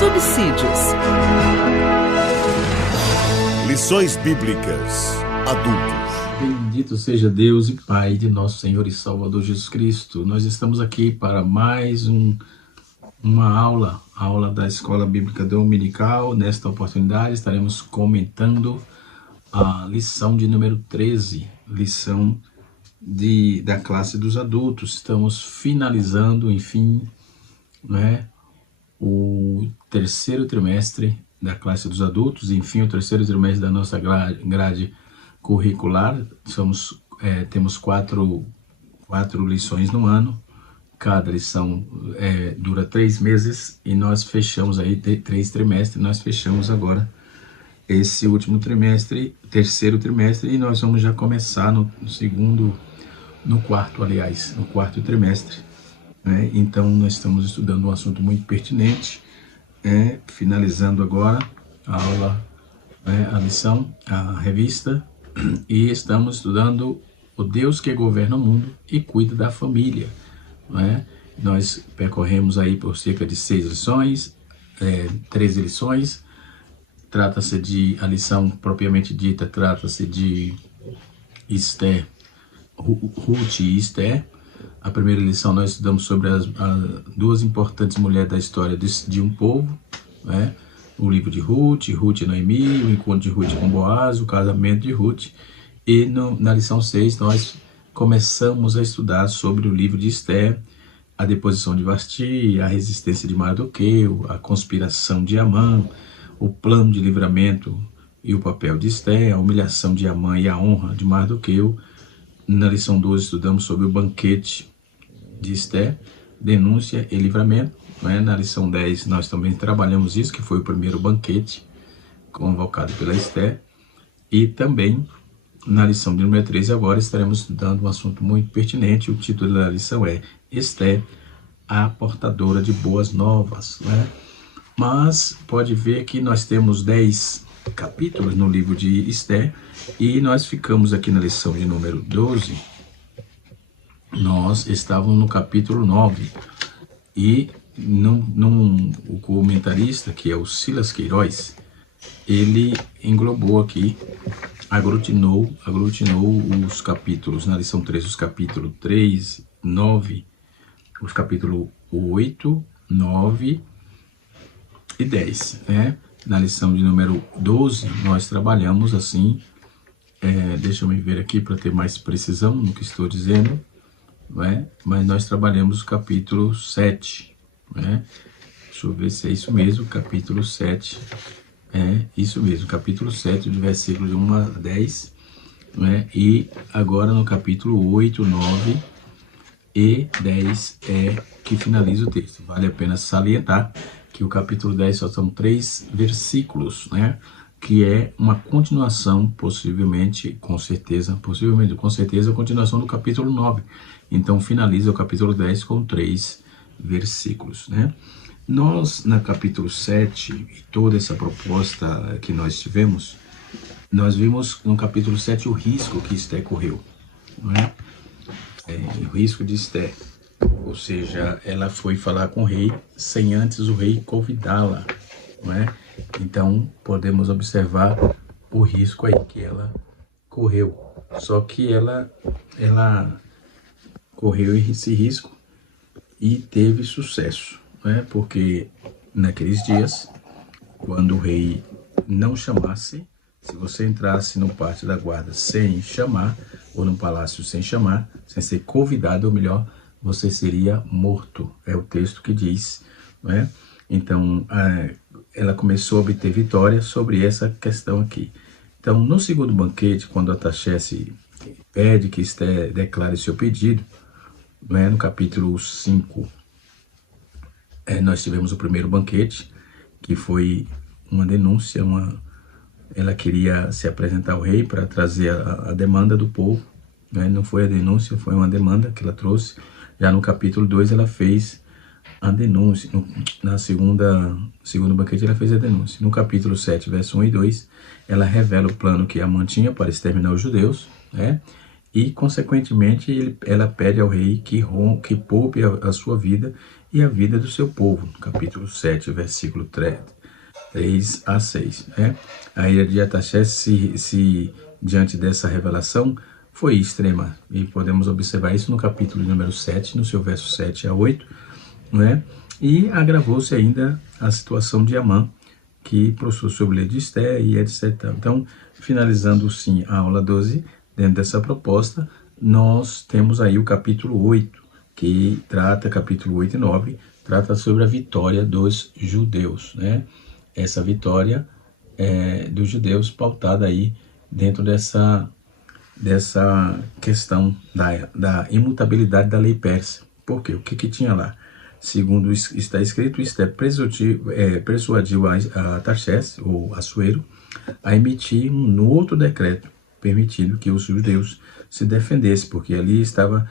subsídios. Lições Bíblicas Adultos. Bendito seja Deus e Pai de nosso Senhor e Salvador Jesus Cristo. Nós estamos aqui para mais uma aula da Escola Bíblica Dominical. Nesta oportunidade estaremos comentando a lição de número 13, lição da classe dos adultos. Estamos finalizando, enfim, o terceiro trimestre da classe dos adultos, enfim, o terceiro trimestre da nossa grade curricular. Temos quatro lições no ano. Cada lição dura 3 meses e nós fechamos aí 3 trimestres. Nós fechamos agora esse último trimestre, terceiro trimestre, e nós vamos já começar no quarto trimestre. Então nós estamos estudando um assunto muito pertinente, finalizando agora a aula, a lição, a revista, e estamos estudando o Deus que governa o mundo e cuida da família. Nós percorremos aí por cerca de 6 lições, 13 lições. A lição propriamente dita trata-se de Esther, Ruth e Esther. A primeira lição nós estudamos sobre as duas importantes mulheres da história de um povo, o livro de Ruth e Noemi, o encontro de Ruth com Boaz, o casamento de Ruth. E na lição 6 nós começamos a estudar sobre o livro de Esther, a deposição de Vasti, a resistência de Mardoqueu, a conspiração de Amã, o plano de livramento e o papel de Esther, a humilhação de Amã e a honra de Mardoqueu. Na lição 12 estudamos sobre o banquete de Esther, denúncia e livramento. Na lição 10 nós também trabalhamos isso, que foi o primeiro banquete convocado pela Esther. E também na lição de número 13 agora estaremos estudando um assunto muito pertinente. O título da lição é Esther, a portadora de boas novas. Mas pode ver que nós temos 10 capítulos no livro de Esther, e nós ficamos aqui na lição de número 12. Nós estávamos no capítulo 9, e o comentarista, que é o Silas Queiroz, ele englobou aqui, aglutinou os capítulos, na lição 13, os capítulos 3, 9, os capítulos 8, 9 e 10, Na lição de número 12, nós trabalhamos assim, deixa eu me ver aqui para ter mais precisão no que estou dizendo, mas nós trabalhamos o capítulo 7, Deixa eu ver se é isso mesmo, capítulo 7, isso mesmo, capítulo 7, de versículos de 1 a 10, E agora no capítulo 8, 9 e 10 que finaliza o texto. Vale a pena salientar que o capítulo 10 só são 3 versículos, que é uma continuação, possivelmente, com certeza, a continuação do capítulo 9. Então finaliza o capítulo 10 com 3 versículos, Nós, no capítulo 7, e toda essa proposta que nós tivemos, nós vimos no capítulo 7 o risco que Esther correu, o risco de Esther. Ou seja, ela foi falar com o rei sem antes o rei convidá-la, Então, podemos observar o risco aí que ela correu. Só que ela correu esse risco e teve sucesso, Porque naqueles dias, quando o rei não chamasse, se você entrasse no pátio da guarda sem chamar, ou no palácio sem chamar, sem ser convidado, ou melhor, você seria morto, é o texto que diz, Então, ela começou a obter vitória sobre essa questão aqui. Então, no segundo banquete, quando Ataxerxes pede que Esther declare seu pedido, no capítulo 5, nós tivemos o primeiro banquete, que foi uma denúncia, ela queria se apresentar ao rei para trazer a demanda do povo, Não foi a denúncia, foi uma demanda que ela trouxe. Já no capítulo 2 ela fez a denúncia, na segundo banquete ela fez a denúncia. No capítulo 7, verso 1 e 2, ela revela o plano que Amã tinha para exterminar os judeus, E, consequentemente, ela pede ao rei que poupe a sua vida e a vida do seu povo, no capítulo 7, versículo 3 a 6. Né? A ira de Artaxerxes, diante dessa revelação, foi extrema, e podemos observar isso no capítulo número 7, no seu verso 7 a 8, né? E agravou-se ainda a situação de Amã, que prostrou sobre o leito de Esther e etc. Então, finalizando sim a aula 12, dentro dessa proposta, nós temos aí o capítulo 8, que trata, capítulo 8 e 9, trata sobre a vitória dos judeus, né? Essa vitória dos judeus pautada aí dentro dessa questão da imutabilidade da lei persa. Por quê? O que tinha lá? Segundo está escrito, Esther persuadiu a Artaxerxes, ou Assuero, a emitir um outro decreto, permitindo que os judeus se defendessem, porque ali estava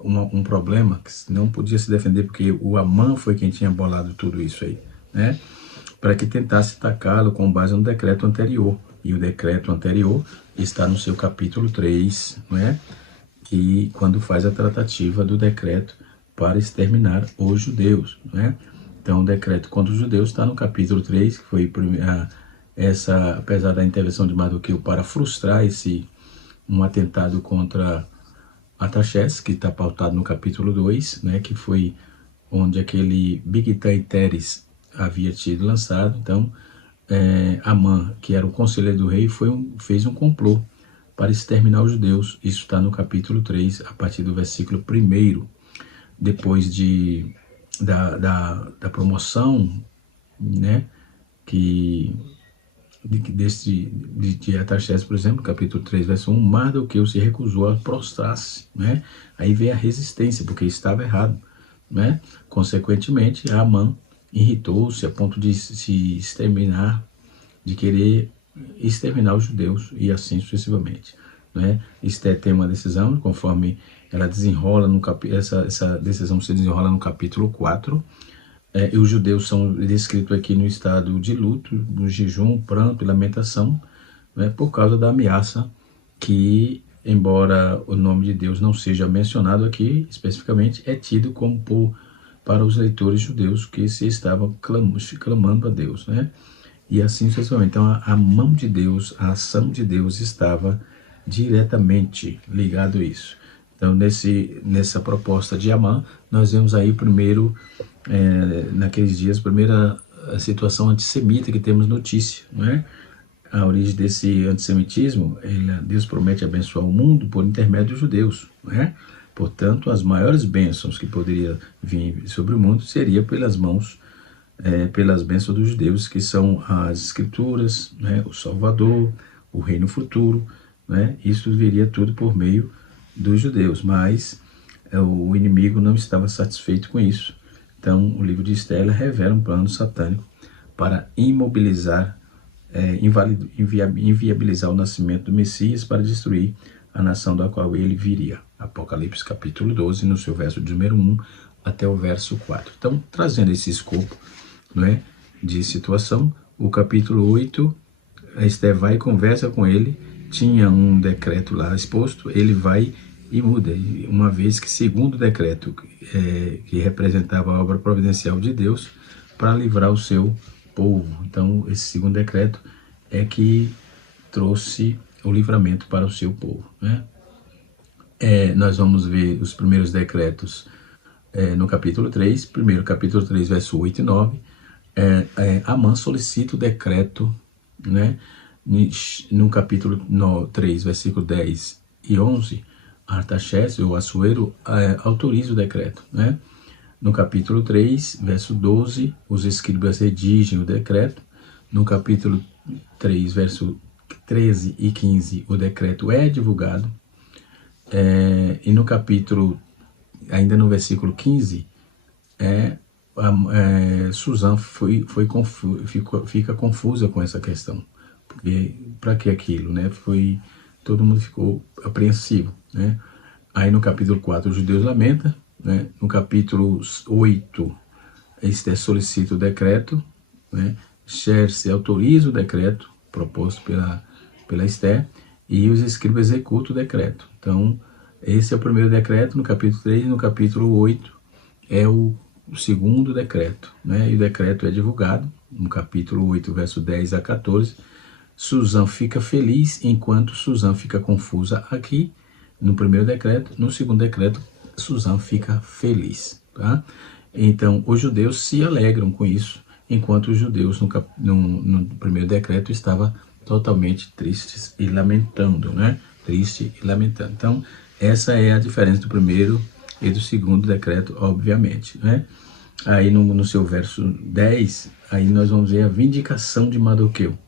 um problema que não podia se defender, porque o Amã foi quem tinha bolado tudo isso aí, né? Para que tentasse atacá-lo com base no decreto anterior. E o decreto anterior está no seu capítulo 3, né? Que quando faz a tratativa do decreto para exterminar os judeus, né? Então, o decreto contra os judeus está no capítulo 3, que foi apesar da intervenção de Mardoqueu para frustrar um atentado contra Artaxerxes, que está pautado no capítulo 2, né? Que foi onde aquele Bigtan Teres havia sido lançado. Então, Amã, que era o conselheiro do rei, fez um complô para exterminar os judeus. Isso está no capítulo 3, a partir do versículo 1. Depois da promoção, né, de Artaxerxes, por exemplo, capítulo 3, verso 1, Mardoqueu se recusou a prostrar-se, né? Aí veio a resistência, porque estava errado, né? Consequentemente, Amã irritou-se a ponto de se exterminar, de querer exterminar os judeus, e assim sucessivamente, né? Esther tem uma decisão, conforme ela desenrola, essa decisão se desenrola no capítulo 4, e os judeus são descritos aqui no estado de luto, no jejum, pranto e lamentação, né, por causa da ameaça que, embora o nome de Deus não seja mencionado aqui especificamente, é tido como para os leitores judeus que se estavam clamando a Deus, né? E assim sucessivamente. Então a mão de Deus, a ação de Deus estava diretamente ligado a isso. Então nessa proposta de Amã, nós vemos aí primeiro, naqueles dias, a primeira situação antissemita que temos notícia, não é? A origem desse antissemitismo, Deus promete abençoar o mundo por intermédio dos judeus, não é? Portanto, as maiores bênçãos que poderiam vir sobre o mundo seria pelas bênçãos dos judeus, que são as Escrituras, né, o Salvador, o reino futuro, né? Isso viria tudo por meio dos judeus, mas o inimigo não estava satisfeito com isso. Então, o livro de Esther revela um plano satânico para imobilizar, inviabilizar o nascimento do Messias, para destruir a nação da qual ele viria. Apocalipse capítulo 12, no seu verso de número 1 até o verso 4. Então, trazendo esse escopo, não é, de situação, o capítulo 8, Esther vai e conversa com ele, tinha um decreto lá exposto, ele vai e muda, uma vez que, segundo o decreto, que representava a obra providencial de Deus para livrar o seu povo. Então, esse segundo decreto é que trouxe o livramento para o seu povo, né? Nós vamos ver os primeiros decretos no capítulo 3, primeiro capítulo 3, verso 8 e 9, Amã solicita o decreto, né? No capítulo 3, versículo 10 e 11, Artaxerxes, ou Assuero, autoriza o decreto, né? No capítulo 3, verso 12, os escribas redigem o decreto. No capítulo 3, verso 13 e 15, o decreto é divulgado. E no capítulo, ainda no versículo 15, Suzã fica confusa com essa questão. Porque, para que aquilo, né? Todo mundo ficou apreensivo, né? Aí no capítulo 4, os judeus lamentam, né? No capítulo 8, Esther solicita o decreto, né? Xerxes autoriza o decreto proposto pela Esther, e os escribas executam o decreto. Então, esse é o primeiro decreto, no capítulo 3, no capítulo 8, é o segundo decreto, né? E o decreto é divulgado no capítulo 8, verso 10 a 14. Suzã fica feliz, enquanto Suzã fica confusa aqui, no primeiro decreto. No segundo decreto, Suzã fica feliz, tá? Então, os judeus se alegram com isso, enquanto os judeus no primeiro decreto estavam totalmente tristes e lamentando, né? Triste e lamentando. Então, essa é a diferença do primeiro e do segundo decreto, obviamente, né? Aí no seu verso 10, aí nós vamos ver a vindicação de Mardoqueu.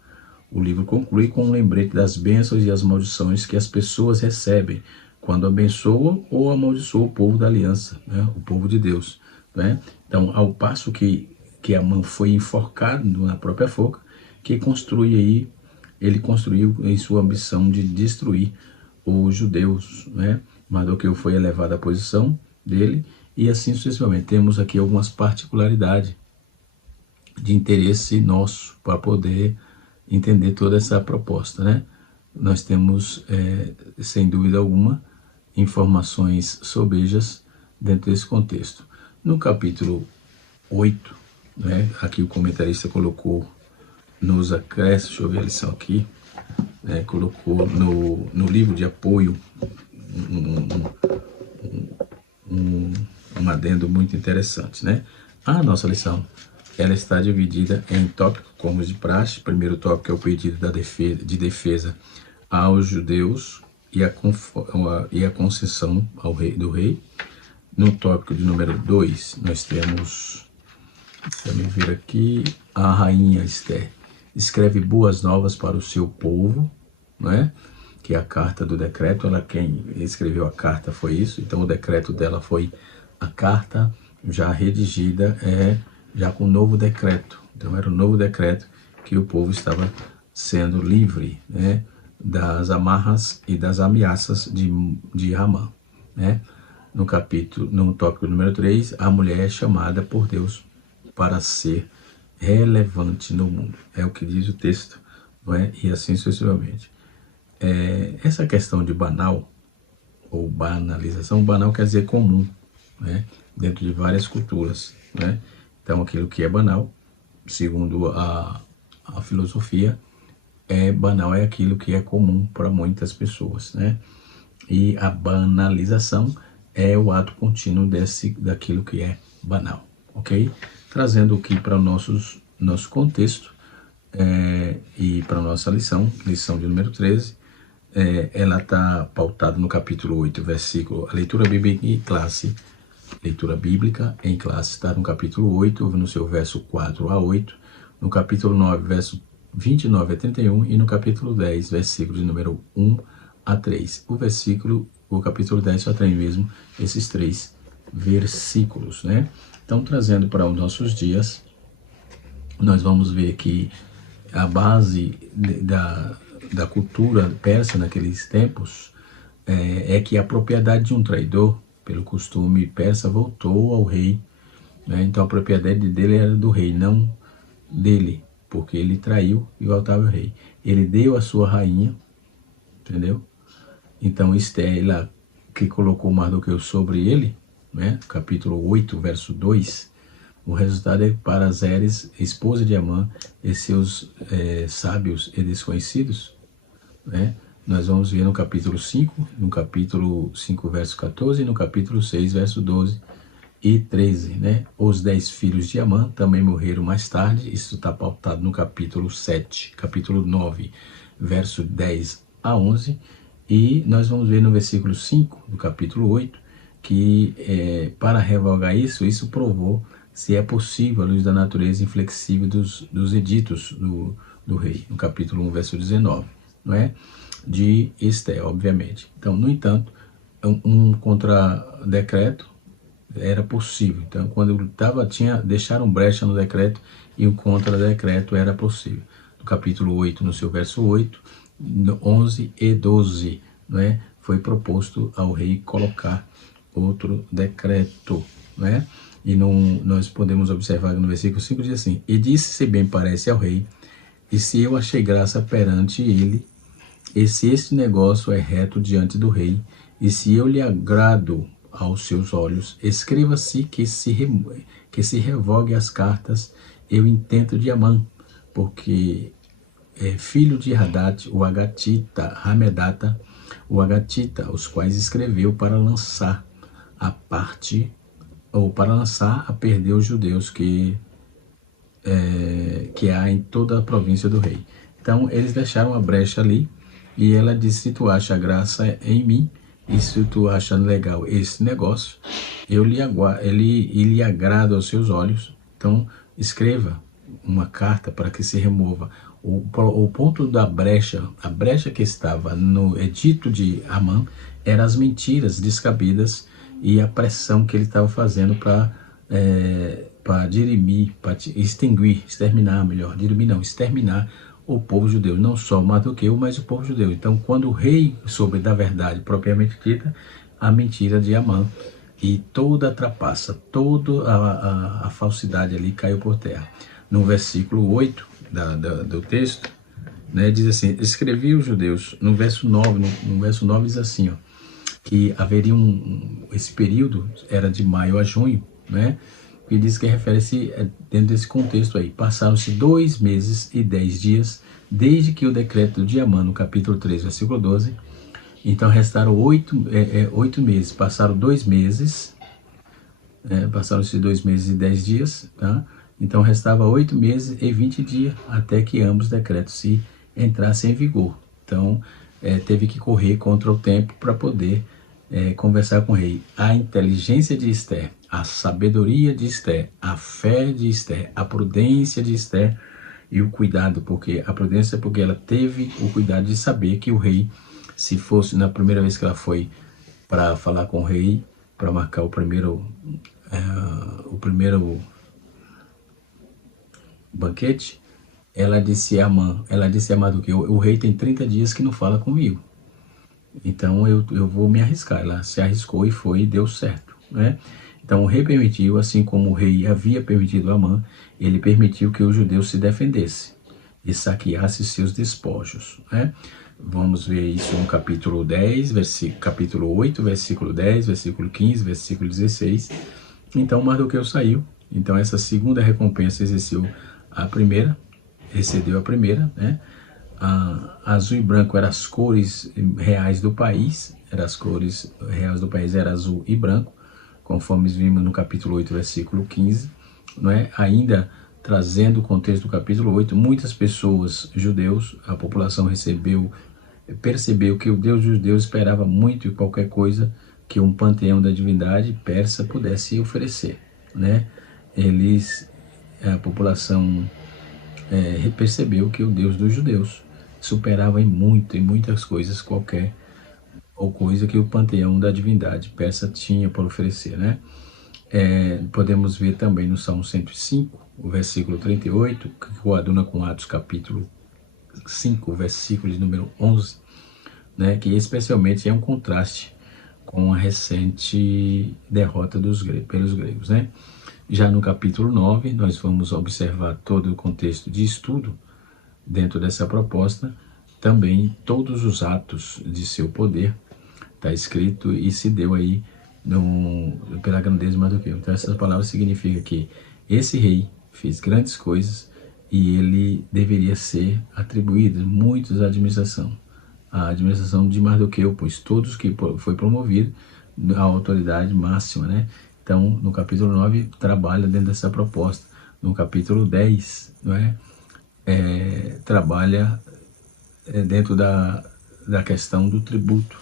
O livro conclui com um lembrete das bênçãos e as maldições que as pessoas recebem quando abençoam ou amaldiçoam o povo da aliança, né? O povo de Deus, né? Então, ao passo que Amã foi enforcado na própria forca, ele construiu em sua ambição de destruir os judeus, né? Mardoqueu foi elevado à posição dele, e assim sucessivamente. Temos aqui algumas particularidades de interesse nosso para poder entender toda essa proposta, né? Nós temos, sem dúvida alguma, informações sobejas dentro desse contexto. No capítulo 8, né, aqui o comentarista colocou nos acréscimos, deixa eu ver a lição aqui, né, colocou no livro de apoio um adendo muito interessante, né? A nossa lição, ela está dividida em tópicos como de praxe. O primeiro tópico é o pedido de defesa aos judeus e a concessão do rei. No tópico de número 2, nós temos, deixa eu ver aqui, a rainha Esther escreve boas novas para o seu povo, né? Que é a carta do decreto. Quem escreveu a carta foi isso, então o decreto dela foi a carta já redigida, já com o novo decreto. Então era o novo decreto que o povo estava sendo livre, né, das amarras e das ameaças de Amã, né? No tópico número 3, a mulher é chamada por Deus para ser relevante no mundo. É o que diz o texto, não é? E assim sucessivamente. Essa questão de banal, ou banalização, banal quer dizer comum, né? Dentro de várias culturas, né? Então, aquilo que é banal, segundo a filosofia, banal é aquilo que é comum para muitas pessoas, né? E a banalização é o ato contínuo daquilo que é banal, ok? Trazendo aqui para o nosso contexto e para a nossa lição de número 13, ela está pautada no capítulo 8, versículo, a leitura bíblica em classe está no capítulo 8, no seu verso 4 a 8, no capítulo 9, verso 29 a 31, e no capítulo 10, versículo de número 1 a 3. O capítulo 10 só tem mesmo esses 3 versículos, né? Então, trazendo para os nossos dias, nós vamos ver que a base da cultura persa naqueles tempos é que a propriedade de um traidor, pelo costume persa, voltou ao rei, né? Então a propriedade dele era do rei, não dele, porque ele traiu e voltava ao rei. Ele deu a sua rainha, entendeu? Então Esther, ela que colocou Mardoqueu sobre ele, né? Capítulo 8, verso 2, o resultado é para Zeres, esposa de Amã, e seus sábios e desconhecidos, né? Nós vamos ver no capítulo 5, verso 14, e no capítulo 6, verso 12 e 13, né? Os 10 filhos de Amã também morreram mais tarde. Isso está pautado no capítulo 7, capítulo 9, verso 10 a 11. E nós vamos ver no versículo 5 do capítulo 8, que para revogar isso provou se é possível a luz da natureza inflexível dos editos do rei, no capítulo 1, verso 19, não é? De Esther, obviamente. Então, no entanto, um contra-decreto era possível. Então, quando deixaram brecha no decreto, e um contra-decreto era possível. No capítulo 8, no seu verso 8, 11 e 12, não é? Foi proposto ao rei colocar outro decreto, não é? E nós podemos observar no versículo 5, diz assim: e disse, se bem parece ao rei, e se eu achei graça perante ele, e se este negócio é reto diante do rei, e se eu lhe agrado aos seus olhos. Escreva-se que se revogue as cartas e o intento de Amã, porque filho de Hadad, o Agatita, Hamedata, o Agatita, os quais escreveu para lançar a parte, ou para lançar a perder os judeus que há em toda a província do rei. Então eles deixaram a brecha ali, e ela disse: se tu acha graça em mim, e se tu acha legal esse negócio, ele agrada aos seus olhos, então escreva uma carta para que se remova. O ponto da brecha, a brecha que estava no edito de Amã, eram as mentiras descabidas e a pressão que ele estava fazendo para dirimir, para exterminar o povo judeu, não só Mardoqueu, mas o povo judeu. Então, quando o rei soube da verdade propriamente dita, a mentira de Amã e toda a trapaça, toda a falsidade ali caiu por terra. No versículo 8 do texto, né, diz assim: escrevi os judeus, no verso 9 diz assim, ó, que haveria esse período, era de maio a junho, né, que diz que refere-se dentro desse contexto aí. Passaram-se 2 meses e 10 dias, desde que o decreto de Amã, no capítulo 3, versículo 12, então restaram 8 meses, passaram 2 meses, passaram-se 2 meses e 10 dias, tá? Então restava 8 meses e 20 dias, até que ambos decretos entrassem em vigor. Então teve que correr contra o tempo para poder conversar com o rei. A inteligência de Ester, a sabedoria de Ester, a fé de Ester, a prudência de Ester e o cuidado, porque a prudência, porque ela teve o cuidado de saber que o rei, se fosse na primeira vez que ela foi para falar com o rei, para marcar o primeiro banquete, ela disse a Mardoqueu: o rei tem 30 dias que não fala comigo, então eu vou me arriscar. Ela se arriscou e foi, e deu certo, né? Então o rei permitiu, assim como o rei havia permitido a Amã, ele permitiu que os judeus se defendessem e saqueassem seus despojos, né? Vamos ver isso no capítulo 10, capítulo 8, versículo 10, versículo 15, versículo 16. Então Mardoqueu saiu. Então essa segunda recompensa excedeu a primeira, né? Azul e branco eram as cores reais do país, era azul e branco, conforme vimos no capítulo 8, versículo 15, não é? Ainda trazendo o contexto do capítulo 8, muitas pessoas, judeus, a população percebeu que o Deus dos judeus esperava muito e qualquer coisa que um panteão da divindade persa pudesse oferecer, né? A população percebeu que o Deus dos judeus superava em muitas coisas qualquer ou coisa que o panteão da divindade persa tinha para oferecer, né? Podemos ver também no Salmo 105, o versículo 38, que coaduna com Atos capítulo 5, versículo de número 11, né? Que especialmente é um contraste com a recente derrota pelos gregos, né? Já no capítulo 9, nós vamos observar todo o contexto de estudo dentro dessa proposta, também todos os atos de seu poder, está escrito e se deu aí pela grandeza de Mardoqueu. Então essas palavras significam que esse rei fez grandes coisas e ele deveria ser atribuído muitos à administração de Mardoqueu, pois todos que foi promovido à autoridade máxima, né? Então no capítulo 9 trabalha dentro dessa proposta. No capítulo 10, não é? Trabalha dentro da questão do tributo.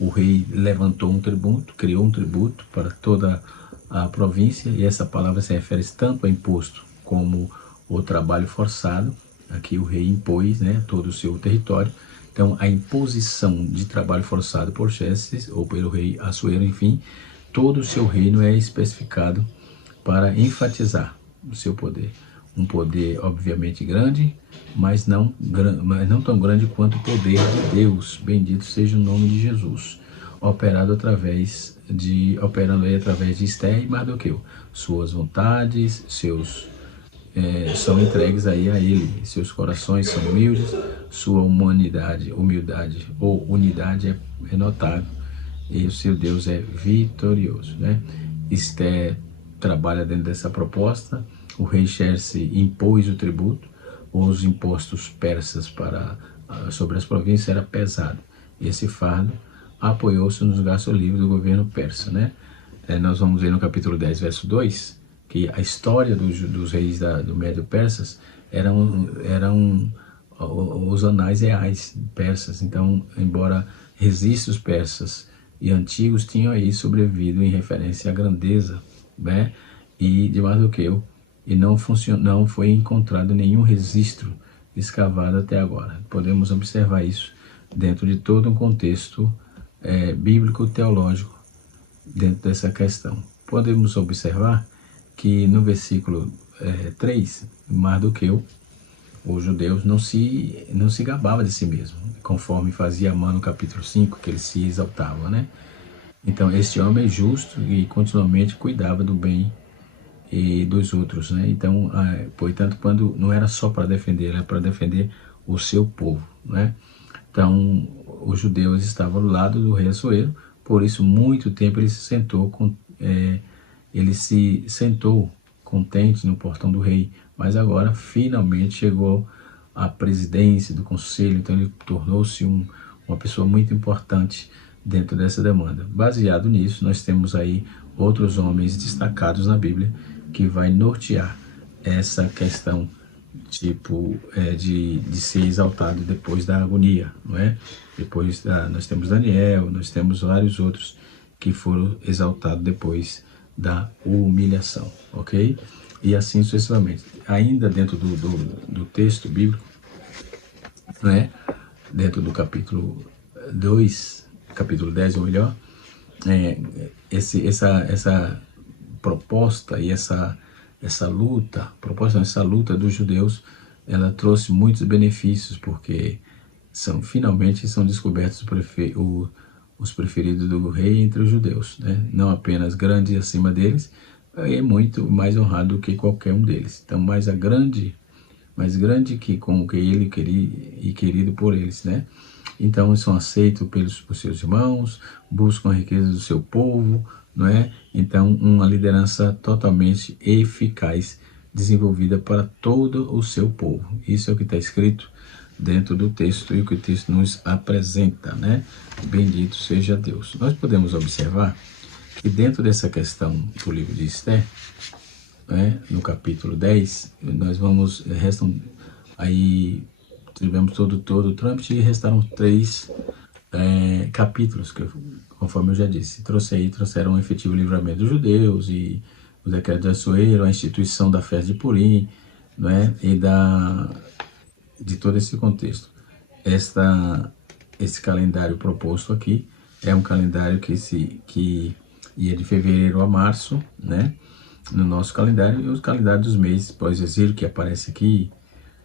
O rei levantou um tributo, criou um tributo para toda a província, e essa palavra se refere tanto ao imposto como o trabalho forçado. Aqui o rei impôs, né, todo o seu território. Então a imposição de trabalho forçado por Xerxes, ou pelo rei Assuero, enfim, todo o seu reino é especificado para enfatizar o seu poder. Um poder obviamente grande, mas não tão grande quanto o poder de Deus, bendito seja o nome de Jesus, operando aí através de Ester e Mardoqueu. Suas vontades, são entregues aí a ele, seus corações são humildes, sua humildade ou unidade é notável, e o seu Deus é vitorioso, né? Esther trabalha dentro dessa proposta. O rei Xerxes impôs o tributo, os impostos persas sobre as províncias era pesado. Esse fardo apoiou-se nos gastos livres do governo persa, né? Nós vamos ver no capítulo 10, verso 2, que a história dos reis do Médio Persas eram os anais reais persas. Então, embora registros persas e antigos tinham aí sobrevivido em referência à grandeza, né, e de Mardoqueu, e não foi encontrado nenhum registro escavado até agora. Podemos observar isso dentro de todo um contexto bíblico-teológico dentro dessa questão. Podemos observar que no versículo 3, Mardoqueu, os judeus não se gabava de si mesmo, conforme fazia Amã no capítulo 5, que ele se exaltava, né? Então, este homem é justo e continuamente cuidava do bem e dos outros, né? Então, portanto, quando não era só para defender, era para defender o seu povo, né? Então, os judeus estavam do lado do rei Assuero, por isso, muito tempo ele se sentou contente no portão do rei, mas agora finalmente chegou à presidência do conselho, então ele tornou-se uma pessoa muito importante dentro dessa demanda. Baseado nisso, nós temos aí outros homens destacados na Bíblia que vai nortear essa questão de ser exaltado depois da agonia, não é? Depois nós temos Daniel, nós temos vários outros que foram exaltados depois da humilhação, ok? E assim sucessivamente. Ainda dentro do texto bíblico, né? Dentro do capítulo 2, capítulo 10 ou melhor, essa proposta e essa luta dos judeus, ela trouxe muitos benefícios, porque finalmente são descobertos os preferidos do rei entre os judeus, né? Não apenas grande acima deles, é muito mais honrado do que qualquer um deles. Então, mais grande que com que ele queria e querido por eles, né? Então, são aceitos por seus irmãos, buscam a riqueza do seu povo, não é? Então, uma liderança totalmente eficaz, desenvolvida para todo o seu povo. Isso é o que está escrito dentro do texto e o que o texto nos apresenta, né? Bendito seja Deus. Nós podemos observar que dentro dessa questão do livro de Esther, né, no capítulo 10, tivemos todo o trâmite e restaram 3 capítulos, conforme eu já disse. Trouxeram um efetivo livramento dos judeus e o decreto de Assuero, a instituição da festa de Purim, não é? E de todo esse contexto. Esse calendário proposto aqui é um calendário que ia de fevereiro a março, né? No nosso calendário, e os calendários dos meses pós-exílio que aparece aqui,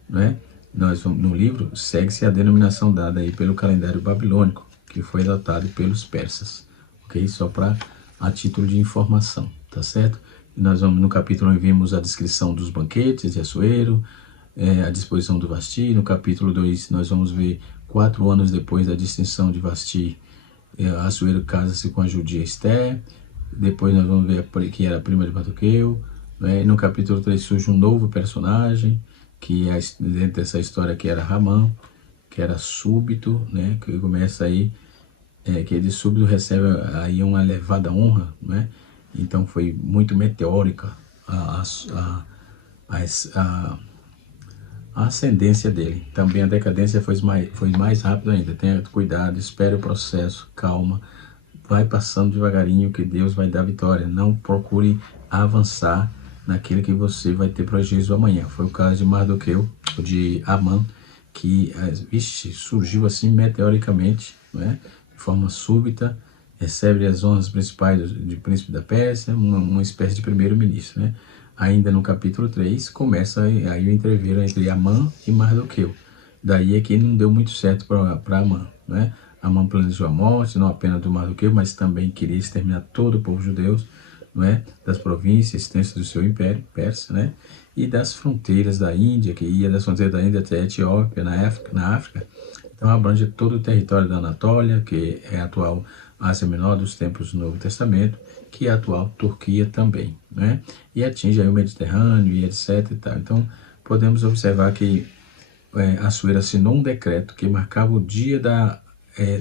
né? No livro, segue-se a denominação dada aí pelo calendário babilônico, que foi adotado pelos persas, ok? Só a título de informação, tá certo? E nós vamos, no capítulo 1, vimos a descrição dos banquetes de Assuero, a disposição do Vasti. No capítulo 2, nós vamos ver 4 anos depois da distinção de Vasti, Assuero casa-se com a judia Esther. Depois nós vamos ver que era a prima de Mardoqueu, né? No capítulo 3 surge um novo personagem, que dentro dessa história que era Ramã, que era súbito, né? Que começa aí, que ele súbito recebe aí uma elevada honra, né? Então foi muito meteórica a ascendência dele. Também a decadência foi mais rápida ainda. Tenha cuidado, espere o processo, calma, vai passando devagarinho que Deus vai dar vitória. Não procure avançar naquilo que você vai ter prejuízo amanhã. Foi o caso de Mardoqueu, de Amã, que surgiu assim meteoricamente, né? De forma súbita, recebe as honras principais de príncipe da Pérsia, uma espécie de primeiro-ministro, né? Ainda no capítulo 3, começa aí o entreveiro entre Amã e Mardoqueu. Daí é que não deu muito certo para Amã, né? Amã planejou a morte, não apenas do Mardoqueu, mas também queria exterminar todo o povo judeu, não é? Das províncias extensas do seu império persa, né? E das fronteiras da Índia, que ia das fronteiras da Índia até a Etiópia, na África. Então abrange todo o território da Anatólia, que é a atual Ásia Menor dos tempos do Novo Testamento, que é a atual Turquia também, né? E atinge aí o Mediterrâneo e etc. E tal. Então, podemos observar que Assuero assinou um decreto que marcava o dia da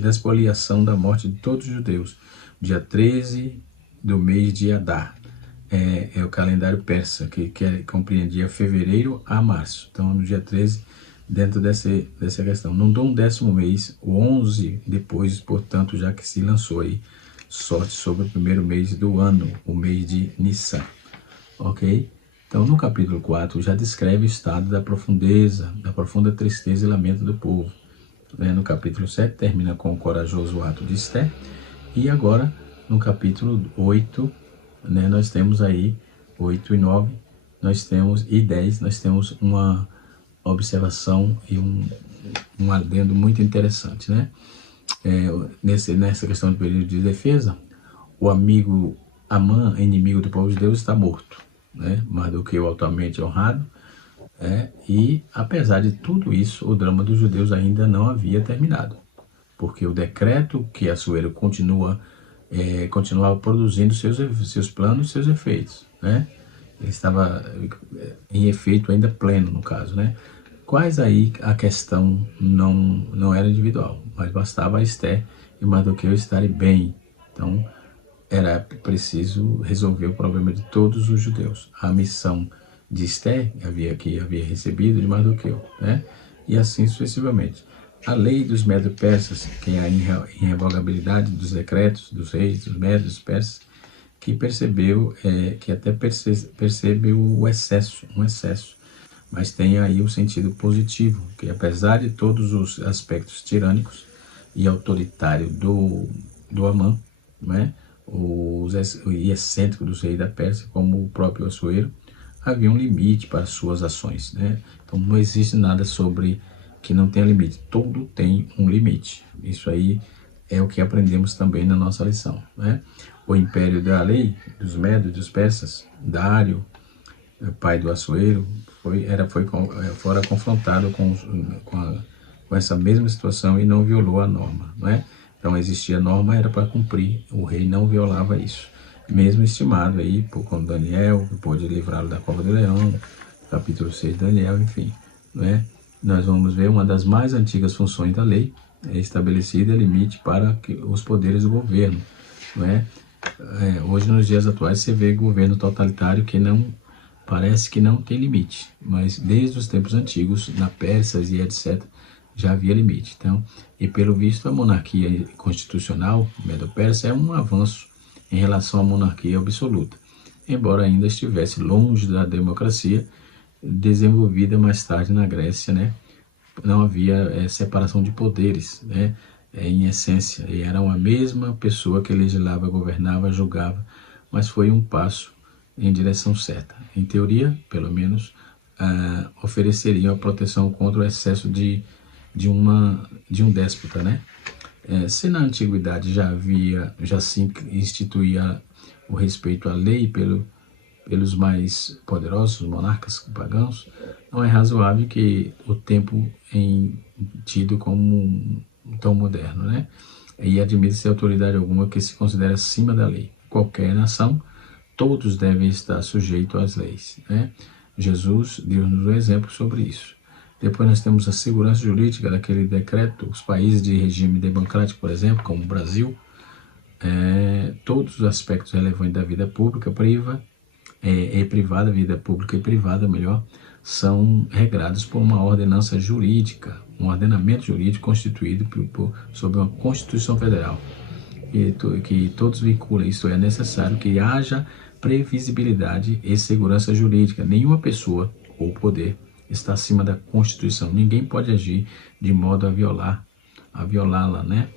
expoliação da morte de todos os judeus, dia 13 do mês de Adar. É o calendário persa, que compreendia fevereiro a março. Então, no dia 13, dentro dessa questão. Não dou um 10º mês, o 11 depois, portanto, já que se lançou aí sorte sobre o primeiro mês do ano, o mês de Nissan. Ok? Então, no capítulo 4, já descreve o estado da profunda tristeza e lamento do povo. No capítulo 7, termina com o corajoso ato de Esté. E agora, no capítulo 8, nós temos aí 8 e 9, e 10, nós temos uma observação e um adendo muito interessante, né? Nessa questão do período de defesa, o amigo Amã, inimigo do povo de Deus, está morto, né? Mardoqueu altamente honrado, e apesar de tudo isso, o drama dos judeus ainda não havia terminado, porque o decreto que Assuero continuava produzindo seus planos, seus efeitos, né? Ele estava em efeito ainda pleno, no caso, né? Quais aí a questão não era individual, mas bastava Esté e Mardoqueu estarem bem. Então, era preciso resolver o problema de todos os judeus. A missão de Esté, que havia recebido de Mardoqueu, né? E assim sucessivamente. A lei dos medo-persas, que é a irrevogabilidade dos decretos dos reis, dos medos, dos persas, que percebeu, que até percebe um excesso, mas tem aí o sentido positivo, que apesar de todos os aspectos tirânicos e autoritários do Amã, né, e excêntrico dos reis da Pérsia, como o próprio Assuero, havia um limite para suas ações, né? Então não existe nada sobre que não tenha limite, tudo tem um limite. Isso aí é o que aprendemos também na nossa lição, né? O império da lei, dos medos, dos persas, Dário, pai do Assuero, fora confrontado com essa mesma situação e não violou a norma, né? Então existia norma, era para cumprir, o rei não violava isso. Mesmo estimado aí, como Daniel, que pôde livrá-lo da cova do leão, capítulo 6 de Daniel, enfim, né? Nós vamos ver uma das mais antigas funções da lei, estabelecida limite para os poderes do governo, não é? Hoje, nos dias atuais, você vê governo totalitário que parece que não tem limite, mas desde os tempos antigos, na Pérsia e etc., já havia limite. Então, e pelo visto, a monarquia constitucional Medo-Persa é um avanço em relação à monarquia absoluta, embora ainda estivesse longe da democracia desenvolvida mais tarde na Grécia, né? Não havia separação de poderes, né? Em essência, e era a mesma pessoa que legislava, governava, julgava, mas foi um passo em direção certa. Em teoria, pelo menos, ofereceria a proteção contra o excesso de um déspota, né? Se na antiguidade já se instituía o respeito à lei pelos mais poderosos, monarcas pagãos, não é razoável que o tempo tido como tão moderno, né? E admite-se autoridade alguma que se considere acima da lei. Qualquer nação, todos devem estar sujeitos às leis, né? Jesus deu-nos um exemplo sobre isso. Depois nós temos a segurança jurídica daquele decreto. Os países de regime democrático, por exemplo, como o Brasil, todos os aspectos relevantes da vida pública, privada, vida pública e privada, melhor, são regrados por uma ordenança jurídica, um ordenamento jurídico constituído sob uma Constituição Federal, que todos vinculam. Isto é necessário que haja previsibilidade e segurança jurídica. Nenhuma pessoa ou poder está acima da Constituição. Ninguém pode agir de modo a violá-la, né?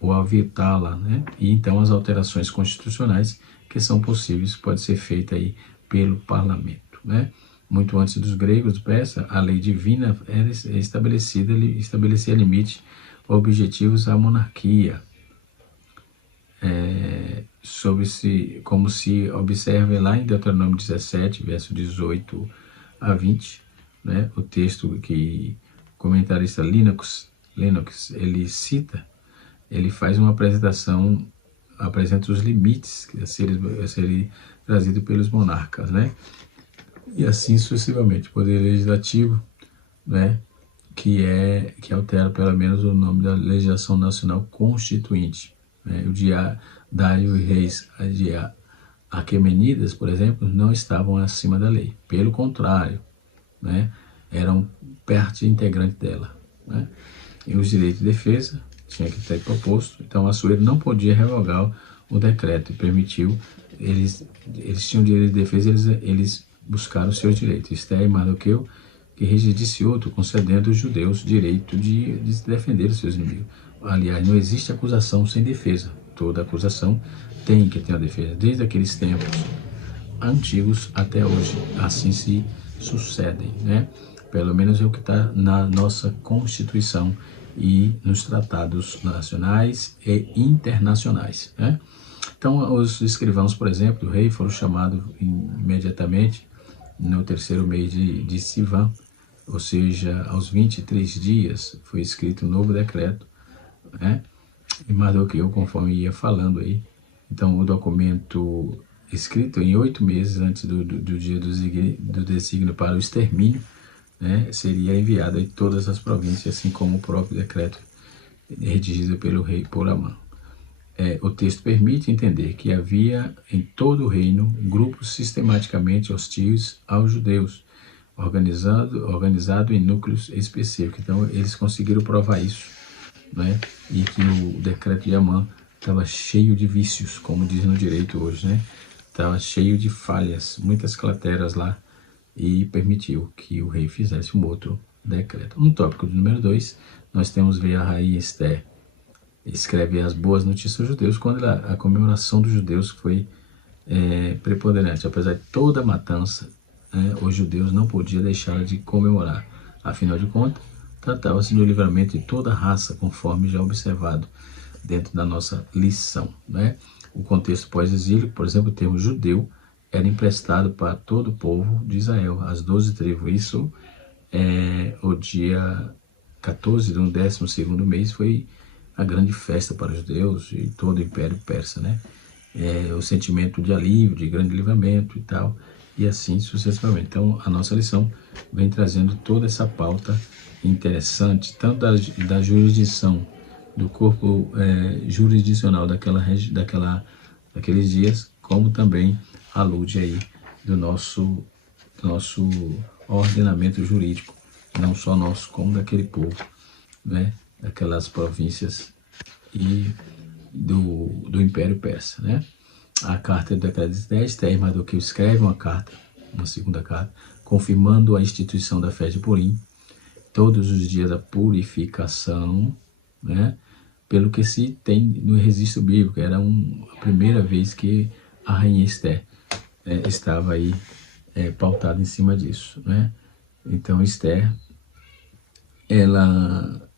Ou a vetá-la, né? E então as alterações constitucionais que são possíveis pode ser feita aí pelo parlamento, né? Muito antes dos gregos, do persa, a lei divina era estabelecia limite objetivos à monarquia, como se observa lá em Deuteronômio 17, verso 18 a 20, né? O texto que o comentarista Lennox ele cita, ele faz uma apresentação apresenta os limites a serem trazidos pelos monarcas, né? E assim sucessivamente. O Poder Legislativo, né? Que altera pelo menos o nome da legislação nacional constituinte, né? O Dário e reis de Aquemenidas, por exemplo, não estavam acima da lei. Pelo contrário, né? Eram parte integrante dela, né? E os direitos de defesa tinha que ter proposto. Então, Assuero não podia revogar o decreto e permitiu. Eles tinham direito de defesa, eles buscaram seus direitos. Esther e Mardoqueu, que residisse outro, concedendo aos judeus direito de defender os seus inimigos. Aliás, não existe acusação sem defesa. Toda acusação tem que ter uma defesa, desde aqueles tempos antigos até hoje. Assim se sucedem, né? Pelo menos é o que está na nossa Constituição e nos tratados nacionais e internacionais, né? Então, os escrivãos, por exemplo, do rei foram chamados imediatamente no terceiro mês de Sivan, ou seja, aos 23 dias foi escrito um novo decreto, né? E Mardoqueu, conforme ia falando aí. Então, o documento escrito em 8 meses antes do dia do desígnio para o extermínio, né, seria enviado em todas as províncias, assim como o próprio decreto redigido pelo rei Poramã. O texto permite entender que havia em todo o reino grupos sistematicamente hostis aos judeus, organizado em núcleos específicos. Então, eles conseguiram provar isso, né? E que o decreto de Amã estava cheio de vícios, como diz no direito hoje, né? Estava cheio de falhas, muitas crateras lá, e permitiu que o rei fizesse um outro decreto. No tópico número 2, nós temos ver a rainha Esther escreve as boas notícias aos judeus, quando a comemoração dos judeus foi preponderante. Apesar de toda a matança, os judeus não podiam deixar de comemorar. Afinal de contas, tratava-se do livramento de toda a raça, conforme já observado dentro da nossa lição, né? O contexto pós-exílio, por exemplo, o termo judeu era emprestado para todo o povo de Israel, as 12 tribos. Isso, o dia 14 do 12º mês, foi a grande festa para os judeus e todo o Império Persa, né? O sentimento de alívio, de grande livramento e tal, e assim sucessivamente. Então, a nossa lição vem trazendo toda essa pauta interessante, tanto da jurisdição, do corpo jurisdicional daqueles dias, como também alude aí do nosso ordenamento jurídico, não só nosso, como daquele povo, né? Daquelas províncias e do Império Persa, né? A carta do decreto de 10, Esther e Mardoqueu escreve uma segunda carta, confirmando a instituição da festa de Purim, todos os dias da purificação, né? Pelo que se tem no registro bíblico. Era a primeira vez que a rainha Esther estava aí pautada em cima disso, né? Então, Esther, ela,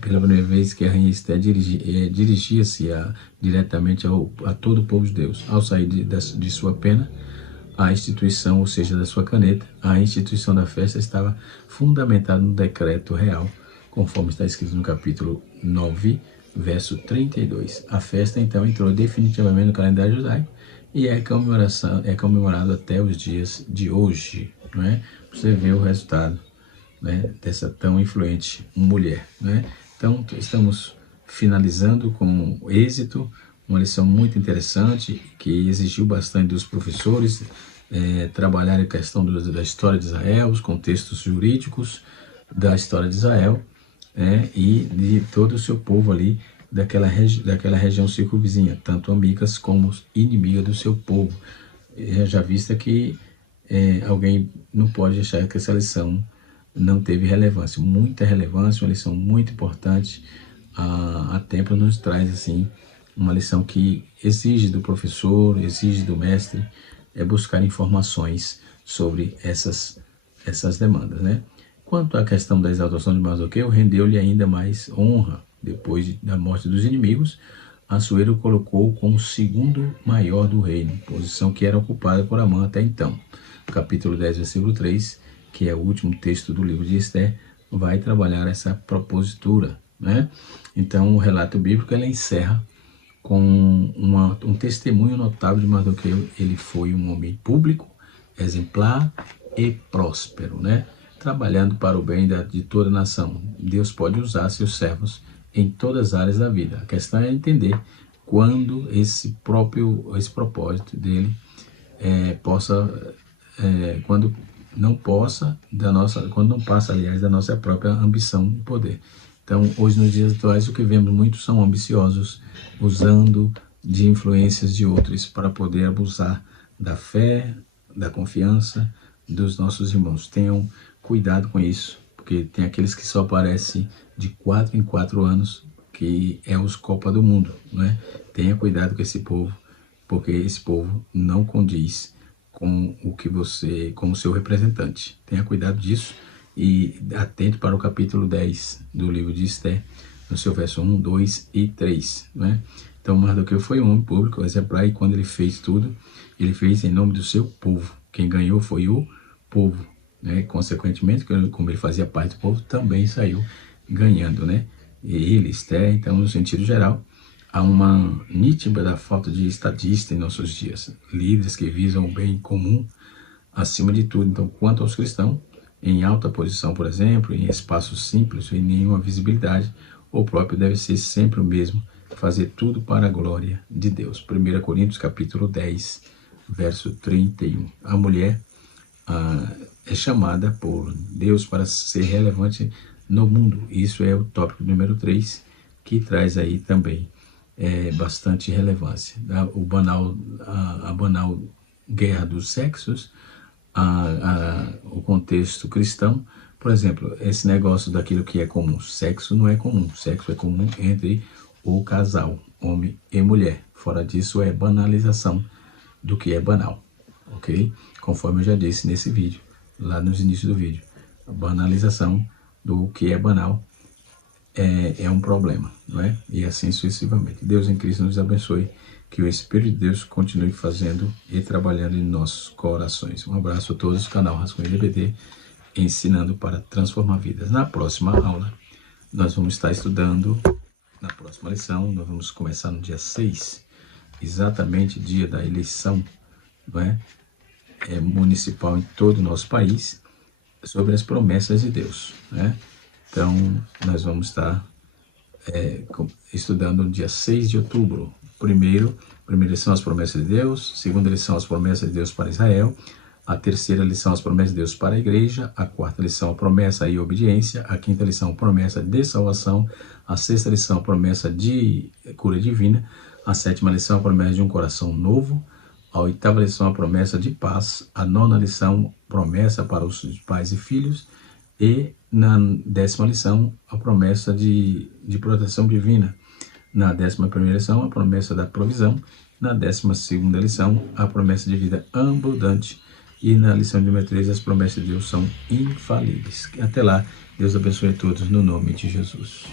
pela primeira vez que a rainha Esther dirigia-se diretamente a todo o povo de Deus, ao sair de sua pena, a instituição, ou seja, da sua caneta, a instituição da festa estava fundamentada no decreto real, conforme está escrito no capítulo 9, verso 32. A festa, então, entrou definitivamente no calendário judaico e é comemorado até os dias de hoje, não é? Você vê o resultado, né, dessa tão influente mulher, né? Então, estamos finalizando com êxito uma lição muito interessante que exigiu bastante dos professores trabalhar a questão da história de Israel, os contextos jurídicos da história de Israel, e de todo o seu povo ali, daquela região circunvizinha, tanto amigas como inimiga do seu povo. Já vista que alguém não pode achar que essa lição não teve relevância, muita relevância, uma lição muito importante. A Templo nos traz assim uma lição que exige do professor, exige do mestre, buscar informações sobre essas demandas, né? Quanto à questão da exaltação de Mardoqueu, rendeu-lhe ainda mais honra. Depois da morte dos inimigos, Assuero colocou como segundo maior do reino, posição que era ocupada por Amã até então. Capítulo 10, versículo 3, que é o último texto do livro de Esther, vai trabalhar essa propositura, né? Então, o relato bíblico ele encerra com um testemunho notável de Mardoqueu. Ele foi um homem público, exemplar e próspero, né? Trabalhando para o bem de toda a nação. Deus pode usar seus servos em todas as áreas da vida. A questão é entender quando esse propósito dele quando não passa, aliás, da nossa própria ambição e poder. Então, hoje, nos dias atuais, o que vemos muito são ambiciosos, usando de influências de outros para poder abusar da fé, da confiança dos nossos irmãos. Tenham cuidado com isso, porque tem aqueles que só aparecem de 4 em 4 anos, que é os Copa do Mundo, né? Tenha cuidado com esse povo, porque esse povo não condiz com o que você, como seu representante. Tenha cuidado disso e atente para o capítulo 10 do livro de Esther, no seu verso 1, 2 e 3, né? Então, Mardoqueu foi um homem público, exemplar, e quando ele fez tudo, ele fez em nome do seu povo. Quem ganhou foi o povo, né? Consequentemente, como ele fazia parte do povo, também saiu ganhando, né? E ele, Esther, então, no sentido geral, há uma nítida falta de estadista em nossos dias. Líderes que visam o bem comum acima de tudo. Então, quanto aos cristãos, em alta posição, por exemplo, em espaços simples, sem nenhuma visibilidade, o próprio deve ser sempre o mesmo, fazer tudo para a glória de Deus. 1 Coríntios capítulo 10, verso 31. A mulher é chamada por Deus para ser relevante no mundo. Isso é o tópico número 3, que traz aí também bastante relevância. A banal guerra dos sexos, o contexto cristão. Por exemplo, esse negócio daquilo que é comum. Sexo não é comum. Sexo é comum entre o casal, homem e mulher. Fora disso, é banalização do que é banal, ok? Conforme eu já disse nesse vídeo, lá nos inícios do vídeo. A banalização do que é banal é um problema, não é? E assim sucessivamente. Deus em Cristo nos abençoe, que o Espírito de Deus continue fazendo e trabalhando em nossos corações. Um abraço a todos, canal Rascunho LBD, ensinando para transformar vidas. Na próxima aula, nós vamos estar estudando, na próxima lição, nós vamos começar no dia 6, exatamente dia da eleição, não é? Municipal em todo o nosso país, sobre as promessas de Deus, né? Então, nós vamos estar estudando no dia 6 de outubro. Primeira lição, as promessas de Deus. Segunda lição, as promessas de Deus para Israel. A terceira lição, as promessas de Deus para a igreja. A quarta lição, a promessa e obediência. A quinta lição, a promessa de salvação. A sexta lição, a promessa de cura divina. A sétima lição, a promessa de um coração novo. A oitava lição, a promessa de paz. A nona lição, promessa para os pais e filhos. E na 10ª lição, a promessa de proteção divina. Na 11ª lição, a promessa da provisão. Na 12ª lição, a promessa de vida abundante. E na lição número 13, as promessas de Deus são infalíveis. Até lá, Deus abençoe a todos no nome de Jesus.